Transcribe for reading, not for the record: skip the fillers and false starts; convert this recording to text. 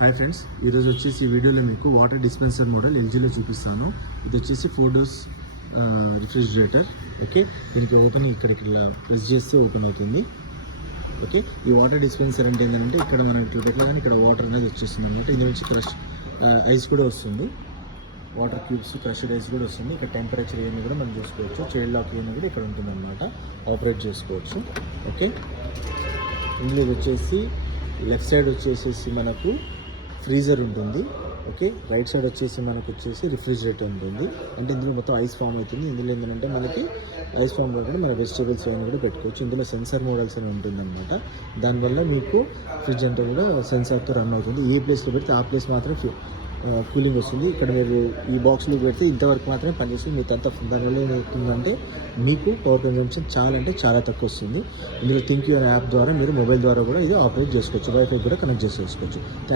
Hi friends, ఈరోజు వచ్చేసి ఈ వీడియోలో మీకు వాటర్ డిస్పెన్సర్ మోడల్ ఎల్జీలో చూపిస్తాను. ఇది వచ్చేసి 4 డోర్స్ రిఫ్రిజిరేటర్. ఓకే, దీనికి ఓపెన్ ఇక్కడ ప్రెస్ చేస్తే ఓపెన్ అవుతుంది. ఓకే, ఈ వాటర్ డిస్పెన్సర్ అంటే ఏంటంటే ఇక్కడ మనం ఇట్లా పెట్టగానే ఇక్కడ వాటర్ అనేది వచ్చేస్తుంది అనమాట. ఇందు నుంచి క్రష్ ఐస్ కూడా వస్తుంది, వాటర్ క్యూబ్స్ క్రష్డ్ ఐస్ కూడా వస్తుంది. ఇక్కడ టెంపరేచర్ ఏమి కూడా మనం చూసుకోవచ్చు, చైల్డ్ లాక్ ఏమి కూడా ఇక్కడ ఉంటుంది అనమాట, ఆపరేట్ చేసుకోవచ్చు. ఓకే, ఇందులో వచ్చేసి లెఫ్ట్ సైడ్ వచ్చేసి మనకు ఫ్రీజర్ ఉంటుంది. ఓకే, రైట్ సైడ్ వచ్చేసి మనకు రిఫ్రిజిరేటర్ ఉంటుంది. అంటే ఇందులో మొత్తం ఐస్ ఫామ్ అవుతుంది. ఇందులో ఏంటంటే మనకి ఐస్ ఫామ్ కాకుండా మన వెజిటేబుల్స్ ఏమైనా కూడా పెట్టుకోవచ్చు. ఇందులో సెన్సార్ మోడల్స్ అని ఉంటుంది అనమాట. దానివల్ల మీకు ఫ్రిడ్జ్ అంతా కూడా సెన్సార్తో రన్ అవుతుంది. ఏ ప్లేస్లో పెడితే ఆ ప్లేస్ మాత్రం కూలింగ్ వస్తుంది. ఇక్కడ మీరు ఈ బాక్స్లో పెడితే ఇంతవరకు మాత్రమే పనిచేస్తుంది, మీకంతా దానివల్ల ఏమవుతుందంటే మీకు పవర్ కన్జంప్షన్ చాలా తక్కువ వస్తుంది. ఇందులో థింక్ అనే యాప్ ద్వారా మీరు మొబైల్ ద్వారా కూడా ఇది ఆపరేట్ చేసుకోవచ్చు, వైఫై కూడా కనెక్ట్ చేసుకోవచ్చు.